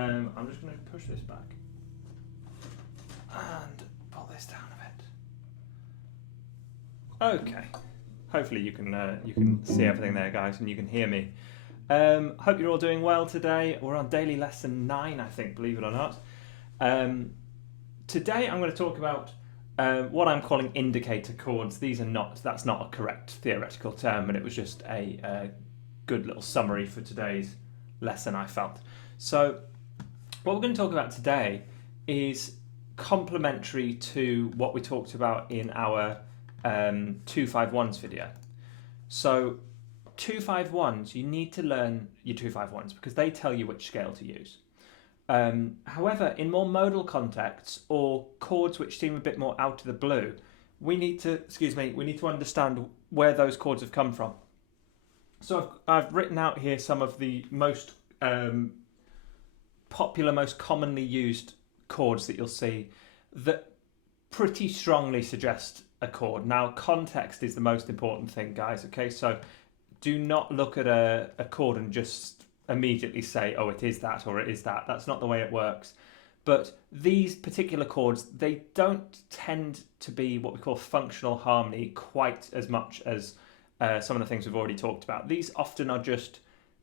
I'm just going to push this back and pull this down a bit. Okay. Hopefully you can see everything there, guys, and you can hear me. Hope you're all doing well today. We're on daily lesson 9, I think, believe it or not. Today I'm going to talk about what I'm calling indicator chords. That's not a correct theoretical term, but it was just a good little summary for today's lesson, I felt. So what we're going to talk about today is complementary to what we talked about in our 251s video. So 251s, you need to learn your 251s because they tell you which scale to use. However, in more modal contexts or chords which seem a bit more out of the blue, we need to understand where those chords have come from. So I've written out here some of the most popular, most commonly used chords that you'll see that pretty strongly suggest a chord. Now, context is the most important thing, guys, okay? So do not look at a chord and just immediately say, oh, it is that or it is that. That's not the way it works. But these particular chords, they don't tend to be what we call functional harmony quite as much as some of the things we've already talked about. These often are just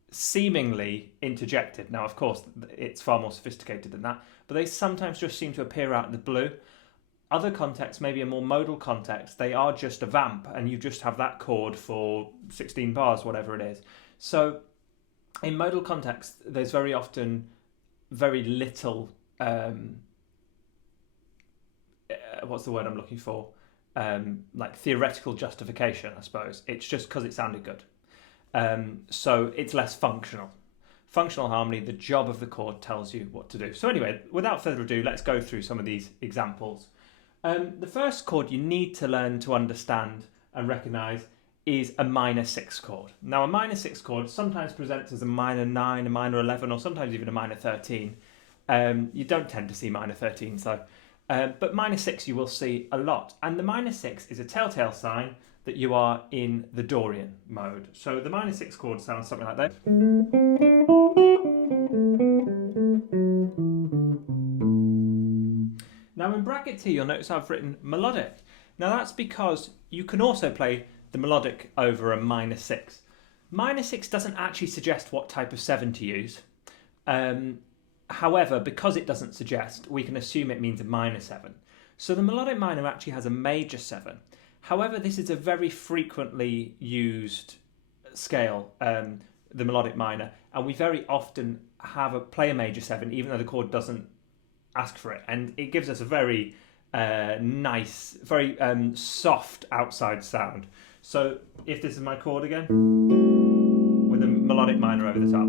seemingly interjected. Now, of course, it's far more sophisticated than that, but they sometimes just seem to appear out in the blue. Other contexts, maybe a more modal context, they are just a vamp and you just have that chord for 16 bars, whatever it is. So in modal context, there's very often very little, what's the word I'm looking for? Like theoretical justification, I suppose. It's just because it sounded good. So it's less functional. Functional harmony, the job of the chord tells you what to do. So anyway, without further ado, let's go through some of these examples. The first chord you need to learn to understand and recognise is a minor 6 chord. Now, a minor 6 chord sometimes presents as a minor 9, a minor 11, or sometimes even a minor 13. You don't tend to see minor 13s though. But minor 6 you will see a lot. And the minor 6 is a telltale sign that you are in the Dorian mode. So the minor 6 chord sounds something like that. Now in bracket T, you'll notice I've written melodic. Now that's because you can also play the melodic over a minor 6. Minor 6 doesn't actually suggest what type of 7 to use. However, because it doesn't suggest, we can assume it means a minor 7. So the melodic minor actually has a major 7. However, this is a very frequently used scale, the melodic minor, and we very often play a major 7 even though the chord doesn't ask for it, and it gives us a very nice, very soft outside sound. So if this is my chord again, with a melodic minor over the top.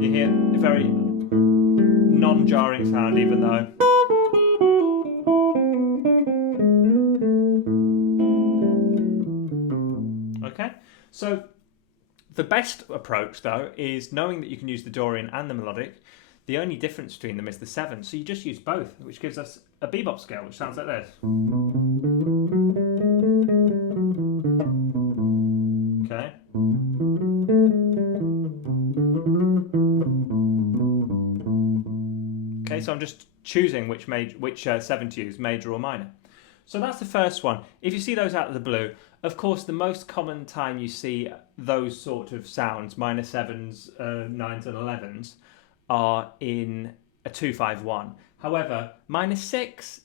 You hear a very non-jarring sound, even though okay, so the best approach though is knowing that you can use the Dorian and the melodic. The only difference between them is the 7, so you just use both, which gives us a bebop scale, which sounds like this. Okay. Okay, so I'm just choosing which 7 to use, major or minor. So that's the first one. If you see those out of the blue, of course, the most common time you see those sort of sounds, minor 7s, 9s and 11s, are in a 251. However, minor 6,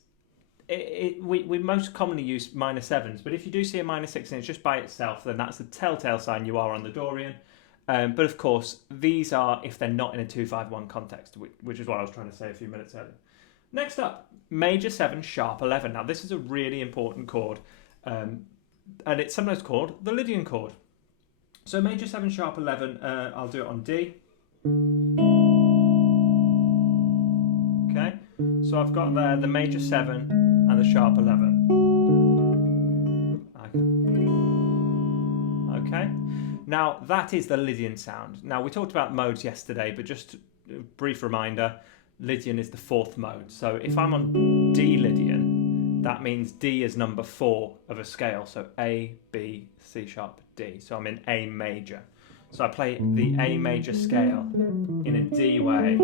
we most commonly use minor 7s, but if you do see a minor 6 and it's just by itself, then that's a telltale sign you are on the Dorian. But of course, these are if they're not in a 251 context, which is what I was trying to say a few minutes earlier. Next up, major 7, sharp 11. Now this is a really important chord, and it's sometimes called the Lydian chord. So major 7, sharp 11, I'll do it on D. Okay, so I've got there the major 7 and the sharp 11. Okay, now that is the Lydian sound. Now we talked about modes yesterday, but just a brief reminder, Lydian is the 4th mode. So if I'm on D Lydian, that means D is number 4 of a scale. So A, B, C sharp, D. So I'm in A major. So I play the A major scale in a D way.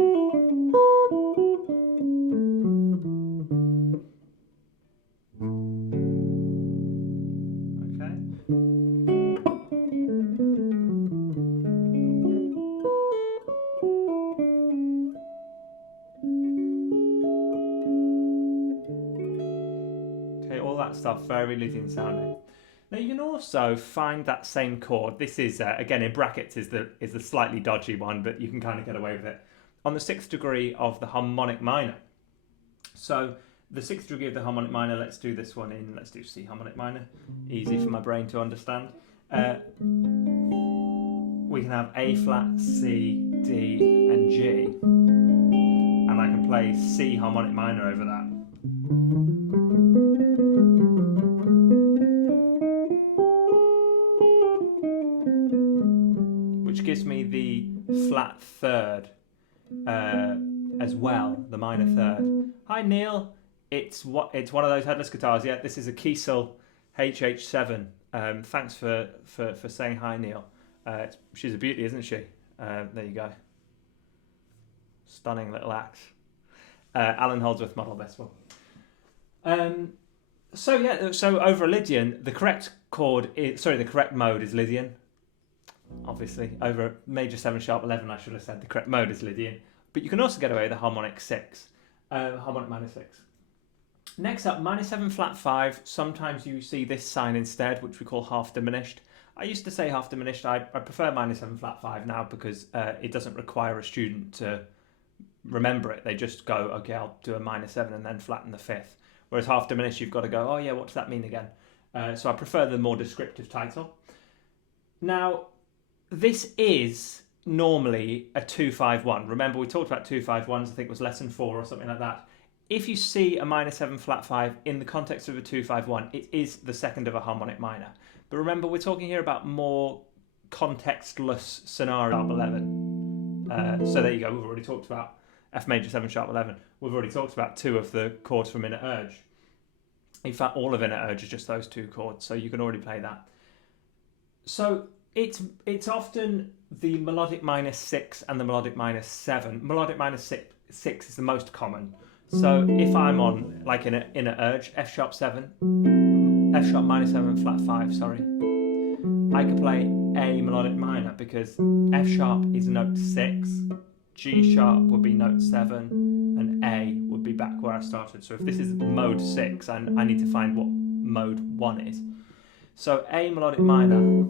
All that stuff, very Lydian sounding. Now you can also find that same chord. This is again in brackets is the slightly dodgy one, but you can kind of get away with it on the 6th degree of the harmonic minor. So the 6th degree of the harmonic minor. Let's do this one in. Let's do C harmonic minor. Easy for my brain to understand. We can have A flat, C, D, and G, and I can play C harmonic minor over that. Which gives me the flat third as well, the minor third. Hi Neil, it's one of those headless guitars. Yeah, this is a Kiesel HH7. Thanks for saying hi, Neil. She's a beauty, isn't she? There you go. Stunning little axe. Alan Holdsworth model, this one. So over a Lydian, the correct mode is Lydian. Obviously, over major 7 sharp 11, I should have said the correct mode is Lydian. But you can also get away with a harmonic 6, harmonic minor 6. Next up, minor 7 flat 5. Sometimes you see this sign instead, which we call half diminished. I used to say half diminished. I prefer minor 7 flat 5 now because it doesn't require a student to remember it. They just go, okay, I'll do a minor 7 and then flatten the 5th. Whereas half diminished, you've got to go, oh yeah, what does that mean again? So I prefer the more descriptive title. Now, this is normally a 2-5-1. Remember, we talked about 2-5-1s, I think it was lesson 4 or something like that. If you see a minor 7 flat 5 in the context of a 2-5-1, it is the second of a harmonic minor. But remember, we're talking here about more contextless scenario. Sharp 11. So there you go, we've already talked about F major 7 sharp 11. We've already talked about 2 of the chords from Inner Urge. In fact, all of Inner Urge is just those 2 chords, so you can already play that. So it's often the melodic minor 6 and the melodic minor 7. Melodic minor 6 is the most common. So if I'm on, like in an Inner Urge, F sharp 7, F sharp minor 7 flat 5, sorry, I could play A melodic minor because F sharp is note 6, G sharp would be note 7, and A would be back where I started. So if this is mode 6, I need to find what mode 1 is. So A melodic minor.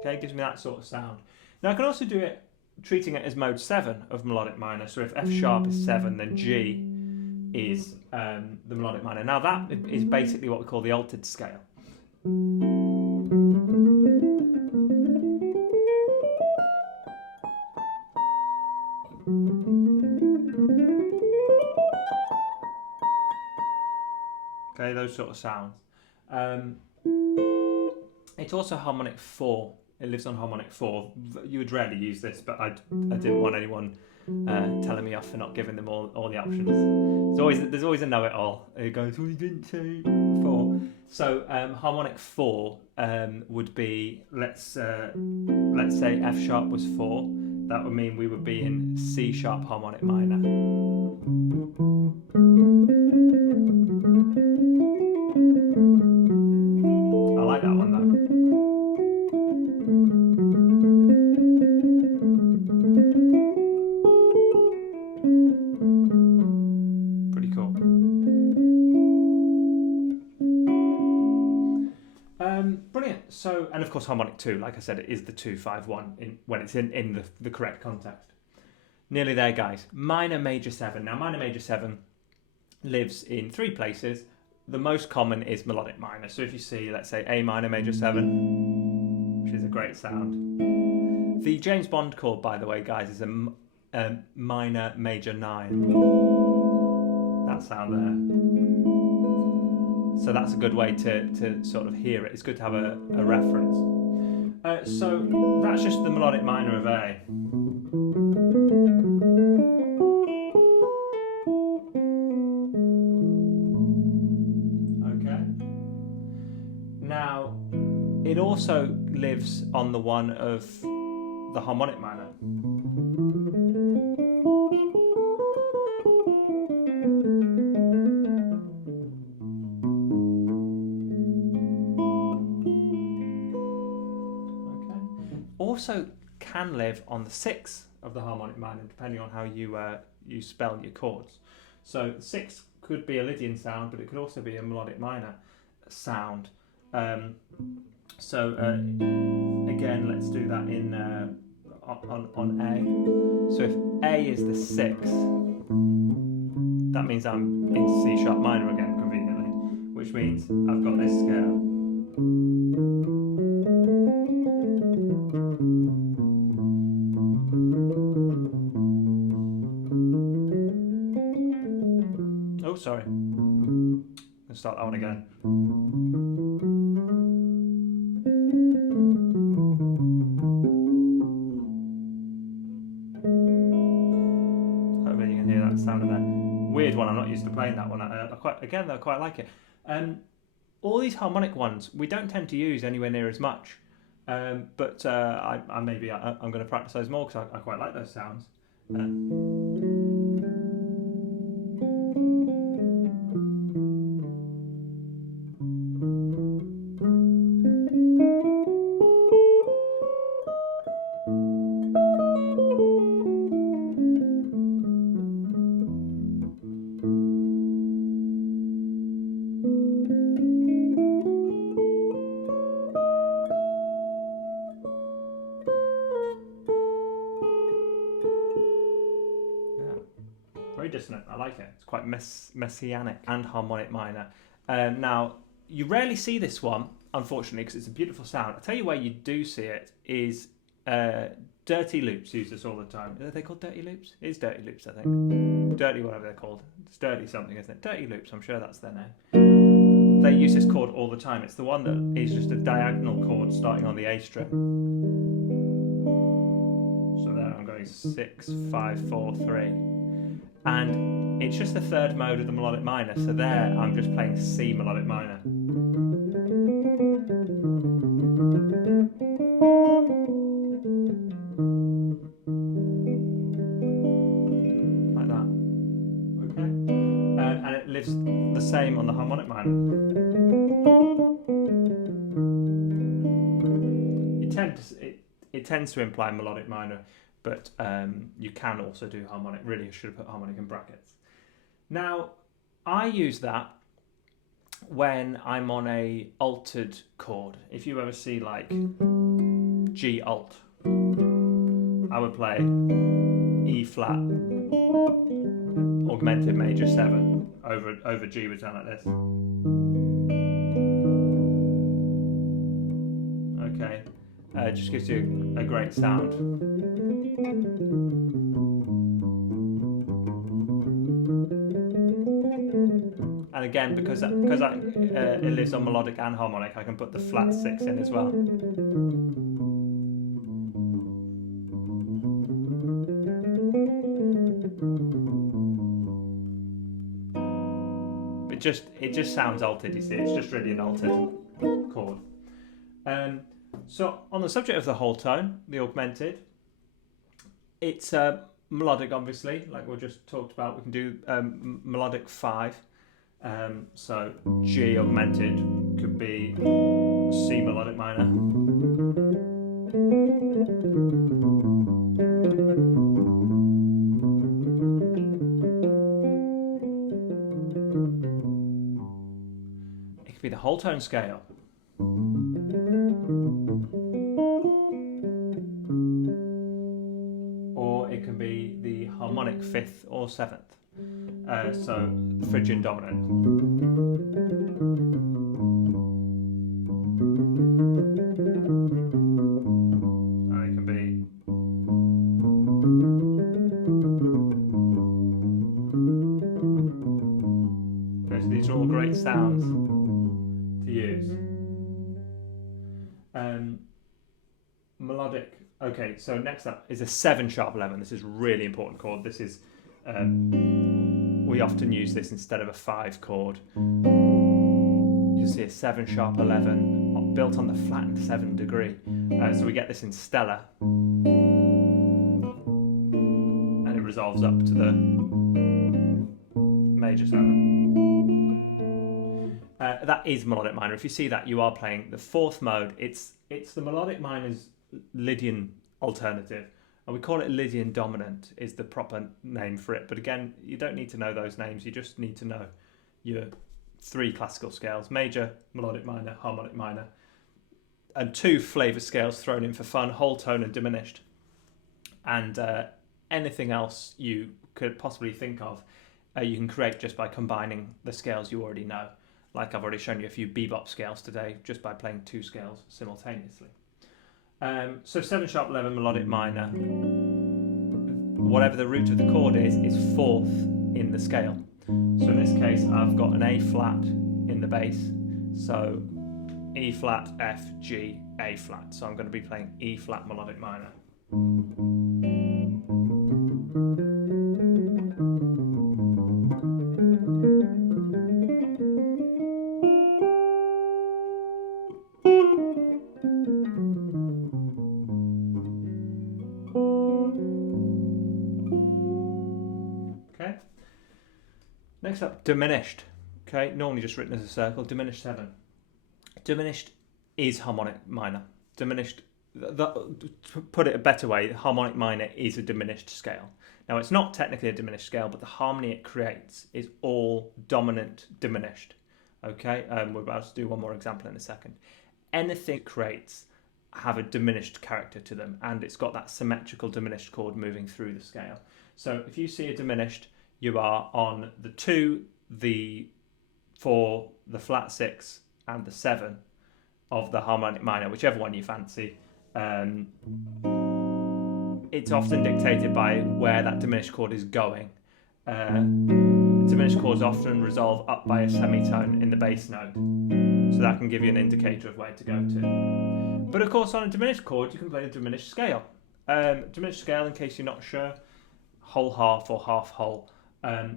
Okay, gives me that sort of sound. Now I can also do it treating it as mode 7 of melodic minor. So if F sharp is 7, then G is the melodic minor. Now that is basically what we call the altered scale. Okay, those sort of sounds. It's also harmonic 4. It lives on harmonic 4. You would rarely use this, but I didn't want anyone telling me off for not giving them all the options. There's always a know-it-all who goes, well, you didn't say 4. So harmonic 4 would be, let's say F sharp was 4. That would mean we would be in C sharp harmonic minor. I like that one though. Pretty cool. Brilliant. So, and of course harmonic 2, like I said, it is the 2-5-1 when it's in the correct context. Nearly there, guys. Minor major 7. Now minor major 7 lives in 3 places. The most common is melodic minor. So if you see, let's say, A minor major 7, which is a great sound. The James Bond chord, by the way, guys, is a minor major 9. That sound there. So that's a good way to sort of hear it. It's good to have a reference. So that's just the melodic minor of A. Okay. Now, it also lives on the one of the harmonic minor. Also can live on the 6th of the harmonic minor, depending on how you spell your chords. So 6 could be a Lydian sound, but it could also be a melodic minor sound. Again, let's do that in on A. So if A is the 6th, that means I'm in C sharp minor again, conveniently, which means I've got this scale. Oh, sorry. Let's start that one again. Hopefully you can hear that sound of that. Weird one, I'm not used to playing that one. I quite like it. All these harmonic ones, we don't tend to use anywhere near as much. But I'm going to practice those more because I quite like those sounds. Very dissonant, I like it. It's quite messianic and harmonic minor. Now, you rarely see this one, unfortunately, because it's a beautiful sound. I'll tell you where you do see it is dirty loops use this all the time. Are they called dirty loops? It is dirty loops, I think. Dirty, whatever they're called. It's dirty something, isn't it? Dirty loops, I'm sure that's their name. They use this chord all the time. It's the one that is just a diagonal chord starting on the A string. So there I'm going 6, 5, 4, 3. And it's just the 3rd mode of the melodic minor, so there I'm just playing C melodic minor. Like that. Okay? And it lives the same on the harmonic minor. It tends to imply melodic minor, but you can also do harmonic. Really, I should have put harmonic in brackets. Now, I use that when I'm on a altered chord. If you ever see like G alt, I would play E flat, augmented major 7 over G would sound like this. Okay, just gives you a great sound. And again, because it lives on melodic and harmonic, I can put the flat 6 in as well. It just sounds altered, you see. It's just really an altered chord. So on the subject of the whole tone, the augmented, it's melodic, obviously, like we just talked about. We can do melodic 5. So G augmented could be C melodic minor. It could be the whole tone scale. Or it can be the harmonic 5th or 7th. So Phrygian dominant. And it can be okay, so these are all great sounds. Okay, so next up is a 7 sharp 11. This is a really important chord. This is, we often use this instead of a 5 chord. You'll see a 7 sharp 11 built on the flattened 7 degree. So we get this in stellar. And it resolves up to the major 7. That is melodic minor. If you see that, you are playing the 4th mode. It's the melodic minor's Lydian alternative, and we call it Lydian dominant is the proper name for it. But again, you don't need to know those names. You just need to know your 3 classical scales: major, melodic minor, harmonic minor, and 2 flavor scales thrown in for fun: whole tone and diminished. And anything else you could possibly think of, you can create just by combining the scales you already know. Like I've already shown you a few bebop scales today, just by playing 2 scales simultaneously. So 7 sharp 11 melodic minor, whatever the root of the chord is 4th in the scale. So in this case, I've got an A flat in the bass, so E flat, F, G, A flat. So I'm going to be playing E flat melodic minor. Next up, diminished. Okay, normally just written as a circle. Diminished 7. Diminished is harmonic minor. Diminished, to put it a better way, harmonic minor is a diminished scale. Now, it's not technically a diminished scale, but the harmony it creates is all dominant diminished. Okay, we're about to do one more example in a second. Anything it creates have a diminished character to them, and it's got that symmetrical diminished chord moving through the scale. So if you see a diminished, you are on the 2, the 4, the flat 6, and the 7 of the harmonic minor, whichever one you fancy. It's often dictated by where that diminished chord is going. Diminished chords often resolve up by a semitone in the bass note, so that can give you an indicator of where to go to. But of course, on a diminished chord, you can play a diminished scale. Diminished scale, in case you're not sure, whole half or half whole.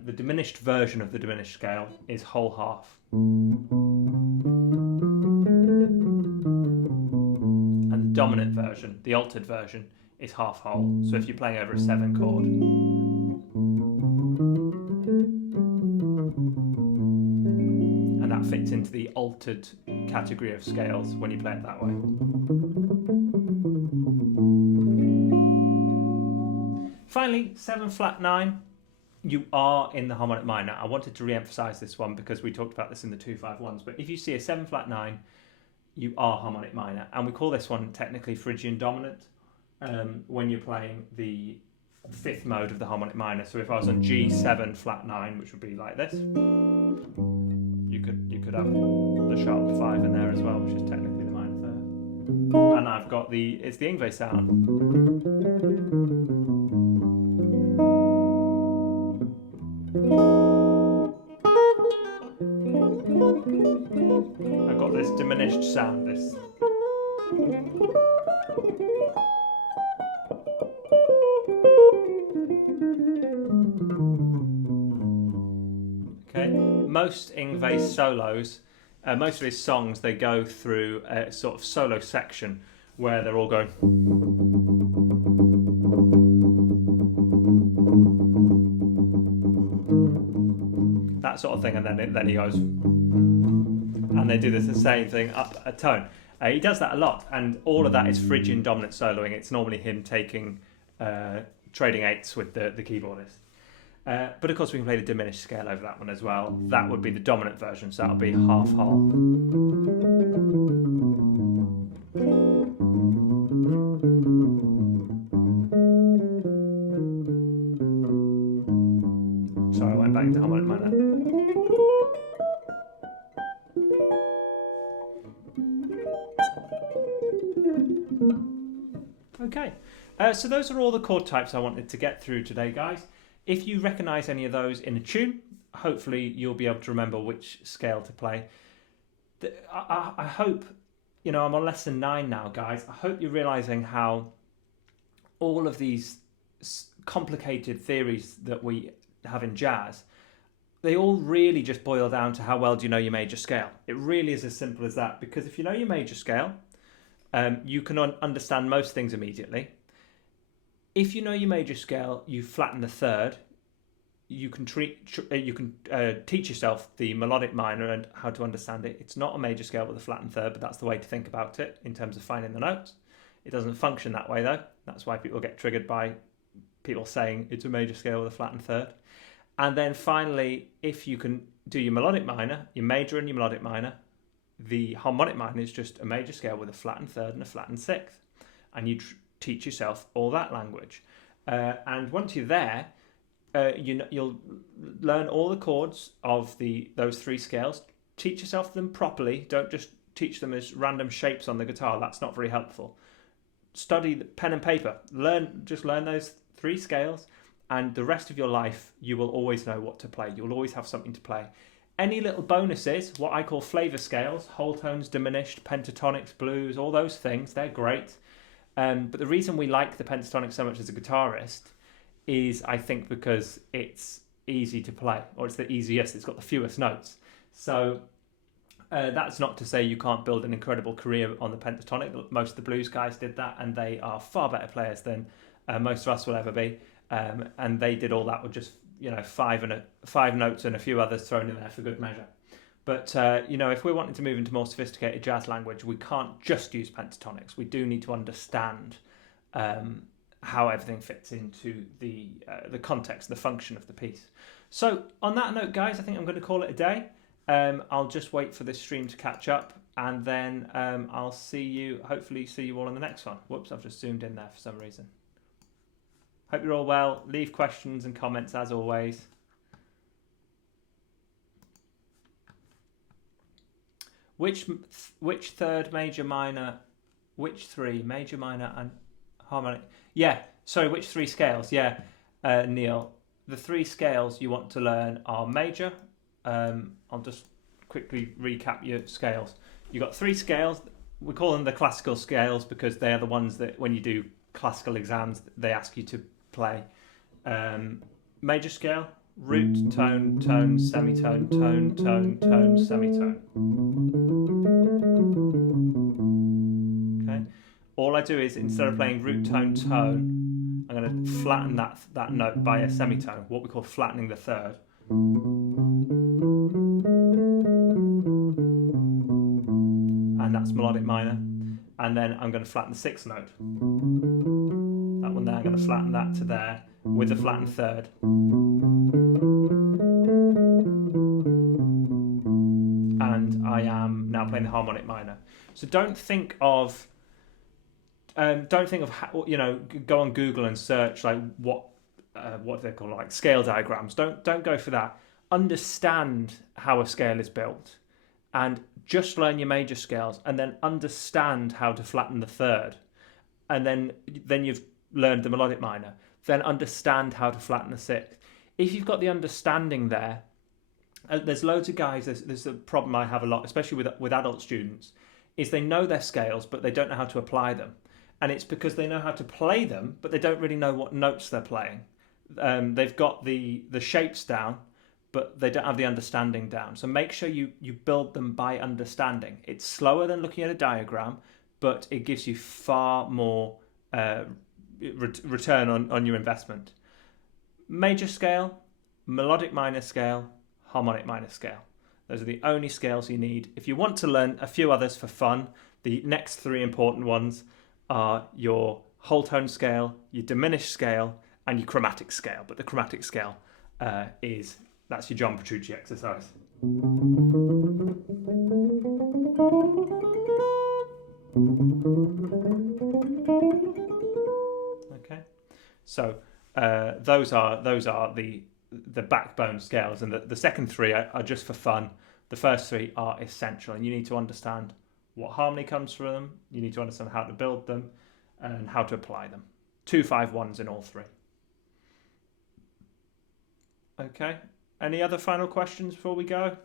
The diminished version of the diminished scale is whole half. And the dominant version, the altered version, is half whole. So if you're playing over a 7 chord, and that fits into the altered category of scales when you play it that way. Finally, 7 flat 9. You are in the harmonic minor. I wanted to re-emphasize this one because we talked about this in the 2-5-1s, but if you see a 7 flat 9, you are harmonic minor, and we call this one technically Phrygian dominant when you're playing the 5th mode of the harmonic minor. So if I was on G7 flat 9, which would be like this, you could have the sharp 5 in there as well, which is technically the minor 3rd. And I've got it's the Ingve sound. I've got this diminished sound, this. Okay, most Ingve solos, most of his songs, they go through a sort of solo section where they're all going. That sort of thing, and then he goes, and they do the same thing up a tone. He does that a lot, and all of that is Phrygian dominant soloing. It's normally him taking trading 8ths with the keyboardist. But of course, we can play the diminished scale over that one as well. That would be the dominant version, so that'll be half whole. Sorry, I went back into harmonic minor. Okay, so those are all the chord types I wanted to get through today, guys. If you recognise any of those in a tune, hopefully you'll be able to remember which scale to play. I hope, I'm on lesson 9 now, guys. I hope you're realising how all of these complicated theories that we have in jazz, they all really just boil down to how well do you know your major scale. It really is as simple as that, because if you know your major scale, you can understand most things immediately. If you know your major scale, you flatten the third. You can teach yourself the melodic minor and how to understand it. It's not a major scale with a flattened third, but that's the way to think about it in terms of finding the notes. It doesn't function that way though. That's why people get triggered by people saying it's a major scale with a flattened third. And then finally, if you can do your melodic minor, your major and your melodic minor, the harmonic minor is just a major scale with a flattened third and a flattened sixth. And you teach yourself all that language. And once you're there, you'll learn all the chords of those three scales. Teach yourself them properly. Don't just teach them as random shapes on the guitar. That's not very helpful. Study the pen and paper. Learn those three scales, and the rest of your life you will always know what to play. You'll always have something to play. Any little bonuses, what I call flavor scales, whole tones, diminished, pentatonics, blues, all those things, they're great. But the reason we like the pentatonic so much as a guitarist is, I think, because it's easy to play, or it's the easiest. It's got the fewest notes. So that's not to say you can't build an incredible career on the pentatonic. Most of the blues guys did that, and they are far better players than most of us will ever be. And they did all that with just five notes and a few others thrown in there for good measure. But if we're wanting to move into more sophisticated jazz language, we can't just use pentatonics. We do need to understand how everything fits into the context, the function of the piece. So on that note, guys, I think I'm going to call it a day. I'll just wait for this stream to catch up, and then I'll hopefully see you all in the next one. Whoops, I've just zoomed in there for some reason. Hope you're all well. Leave questions and comments as always. Which third, major, minor, which three, major, minor and harmonic? Yeah, sorry, which three scales? Yeah, Neil. The three scales you want to learn are major. I'll just quickly recap your scales. You've got three scales. We call them the classical scales because they are the ones that when you do classical exams, they ask you to play. Major scale, root, tone, tone, semitone, tone, tone, tone, semitone. Okay. All I do is, instead of playing root, tone, tone, I'm going to flatten that note by a semitone, what we call flattening the third. And that's melodic minor. And then I'm going to flatten the sixth note. That one there, I'm going to flatten that to there with a flattened third. And I am now playing the harmonic minor. So don't think of how, go on Google and search like what do they call like scale diagrams. Don't go for that. Understand how a scale is built, and just learn your major scales, and then understand how to flatten the third, and then you've learned the melodic minor. Then understand how to flatten the sixth. If you've got the understanding there, there's loads of guys. There's a problem I have a lot, especially with adult students, is they know their scales but they don't know how to apply them, and it's because they know how to play them but they don't really know what notes they're playing. They've got the shapes down, but they don't have the understanding down. So make sure you build them by understanding. It's slower than looking at a diagram, but it gives you far more return on your investment. Major scale, melodic minor scale, harmonic minor scale. Those are the only scales you need. If you want to learn a few others for fun, the next three important ones are your whole tone scale, your diminished scale, and your chromatic scale. But the chromatic scale that's your John Petrucci exercise. Okay, so those are the backbone scales, and the second three are just for fun. The first three are essential, and you need to understand what harmony comes from them. You need to understand how to build them and how to apply them. 2 5-1s in all three. Okay. Any other final questions before we go?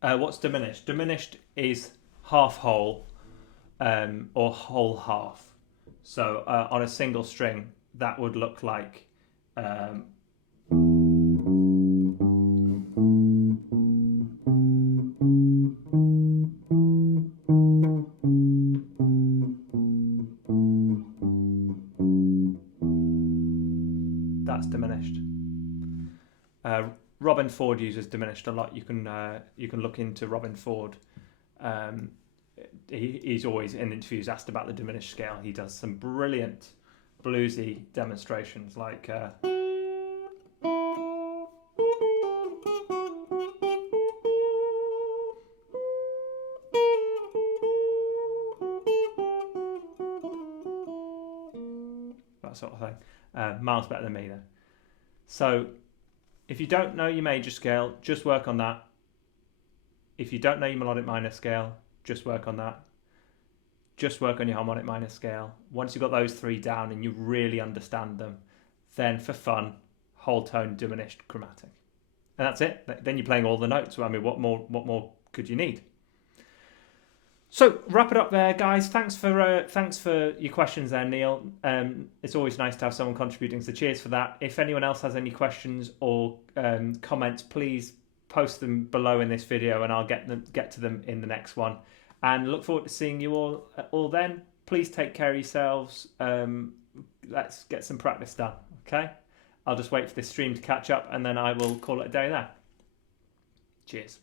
What's diminished? Diminished is half whole, or whole half. So on a single string, that would look like. That's diminished. Robin Ford uses diminished a lot. You can look into Robin Ford. He's always in interviews asked about the diminished scale. He does some brilliant bluesy demonstrations, like that sort of thing. Miles better than me, though. So if you don't know your major scale, just work on that. If you don't know your melodic minor scale, just work on that. Just work on your harmonic minor scale. Once you've got those three down and you really understand them, then for fun, whole tone, diminished, chromatic. And that's it. Then you're playing all the notes. I mean, what more could you need? So wrap it up there, guys. Thanks for your questions there, Neil. It's always nice to have someone contributing, so cheers for that. If anyone else has any questions or comments, please post them below in this video, and I'll get to them in the next one. And look forward to seeing you all then. Please take care of yourselves. Let's get some practice done. Okay, I'll just wait for this stream to catch up, and then I will call it a day there. Cheers.